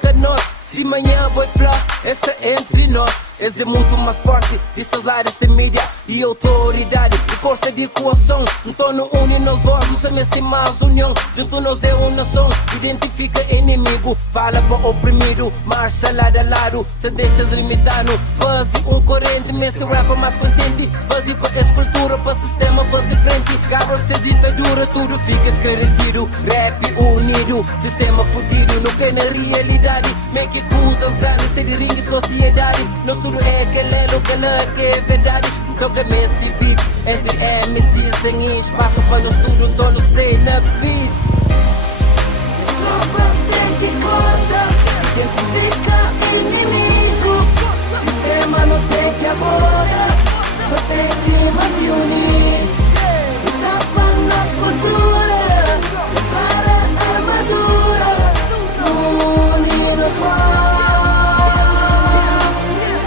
que nós. Se manhã vai falar, esta é entre nós. És de muito mais forte, de salários de mídia e autoridade e força de coação. Então no une nós vamos a mestre mais união. Junto nós é uma nação, identifica inimigo. Fala para oprimido, marcha lado a lado, sem deixa limitado. Faz corrente, mestre rapper mais consciente. Faz para escultura, para sistema, faz de frente. Cabra de ditadura, tudo fica esclarecido. Rap unido, sistema fudido, não quer na realidade. Make it good, as grandes de ringue, sociedade. Não tudo é aquele que é verdade. Então que mestre beat, entre MCs tem espaço para nós tudo, então não stay na peace. As tropas têm que cortar, identifica inimigo. Sistema não tem que abordar, só tem que manter unir. Etapa nas culturas, prepara a armadura. Unidos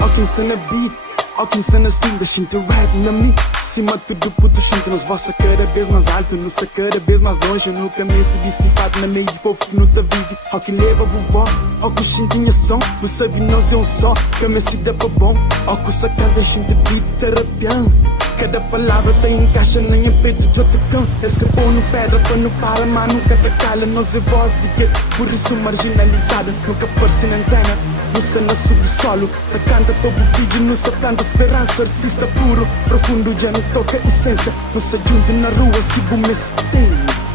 All quem sana beat, all quem sana swing, deixa-te rap na mim. Acima de tudo puto, gente nos vossa cada vez mais alto, nos cada vez mais longe. Eu nunca me recebi estifado na meio de povo que não te vive. All quem leva o voz, all que xintinha som. Não sabe nós é um só, que a minha cidade é bom. All que sacada gente beat terapião. Cada palavra tem encaixa nem em peito de outro cão. Escapou no pedra, para no para, mas nunca te cala. Nós é voz de gueto, por isso marginalizada. Nunca aparece na antena, não sei na subsolo. Te canta todo vídeo, não se tanta esperança. Artista puro, profundo, já não toca essência. Não se junta na rua, sigo me tem.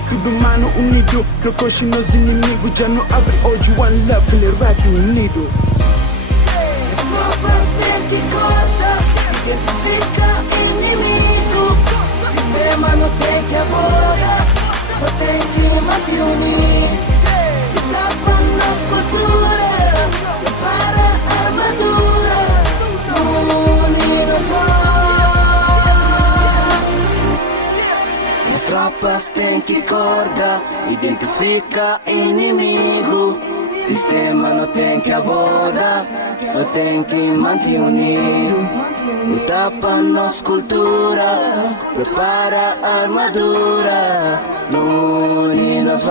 Tudo humano unido, não coxe nos inimigos. Já não abre hoje, one love, ele rap unido. As tropas têm que cortar, identifica inimigo. Sistema não tem que abordar, só tem que manter unir. Etapa nas culturas, prepara a armadura. Unidos as tropas têm que cortar, identifica inimigo. Sistema não tem que abordar, não tem que manter unido. Luta para nossa cultura, prepara a armadura. Unidos